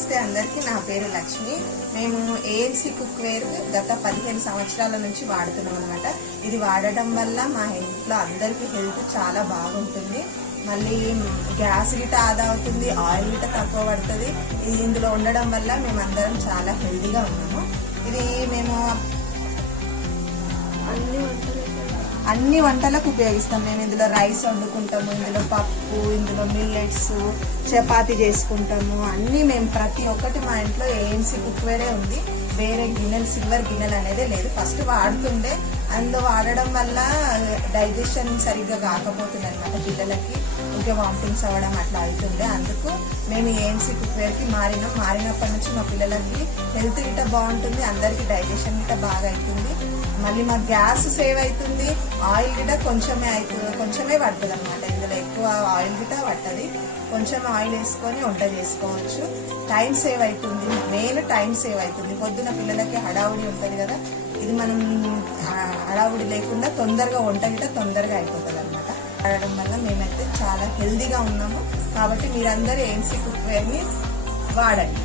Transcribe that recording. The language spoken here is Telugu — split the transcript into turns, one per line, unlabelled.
నమస్తే అందరికీ నా పేరు లక్ష్మి. మేము ఏఎన్సీ కుక్వేర్ గత పదిహేను సంవత్సరాల నుంచి వాడుతున్నాం అనమాట ఇది వాడడం వల్ల మా ఇంట్లో అందరికీ హెల్త్ చాలా బాగుంటుంది. మళ్ళీ గ్యాస్ గిట ఆదా అవుతుంది ఆయిల్ గిట తక్కువ పడుతుంది. ఇది ఇందులో ఉండడం వల్ల మేము అందరం చాలా హెల్తీగా ఉన్నాము. ఇది మేము
అన్ని వంటలు
అన్ని వంటలకు ఉపయోగిస్తాం. మేము ఇందులో రైస్ వండుకుంటాము ఇందులో పప్పు ఇందులో మిల్లెట్స్ చపాతి చేసుకుంటాము. అన్నీ మేము ప్రతి ఒక్కటి మా ఇంట్లో ఏఎన్సీ కుక్వేరే ఉంది. వేరే గిన్నెలు సిల్వర్ గిన్నెలు అనేది లేదు. ఫస్ట్ వాడుతుండే. అందులో వాడడం వల్ల డైజెషన్ సరిగ్గా కాకపోతుంది అనమాట పిల్లలకి. ఇంకా వామిటింగ్స్ అవ్వడం అట్లా అవుతుండే. అందుకు మేము ఏఎంసీ కుక్వేర్కి మారినాం. మారినప్పటి నుంచి మా పిల్లలకి హెల్త్ గిట్ట బాగుంటుంది. అందరికీ డైజెషన్ గిట్ట బాగా అవుతుంది. మళ్ళీ మా గ్యాస్ సేవ్ అవుతుంది. ఆయిల్ గిట కొంచెమే అవుతుంది కొంచెమే పడుతుంది అనమాట ఇందులో ఎక్కువ ఆయిల్ గిట పట్టది. కొంచెం ఆయిల్ వేసుకొని వంట చేసుకోవచ్చు. టైం సేవ్ అవుతుంది. మెయిన్ టైం సేవ్ అవుతుంది. పొద్దున పిల్లలకి హడావుడి ఉంటుంది కదా. ఇది మనం హడావుడి లేకుండా తొందరగా వంట గిట తొందరగా అయిపోతుంది అనమాట ఆడడం వల్ల మేమైతే చాలా హెల్దీగా ఉన్నాము. కాబట్టి మీరందరూ ఏంసీ కుక్వేర్ని వాడండి.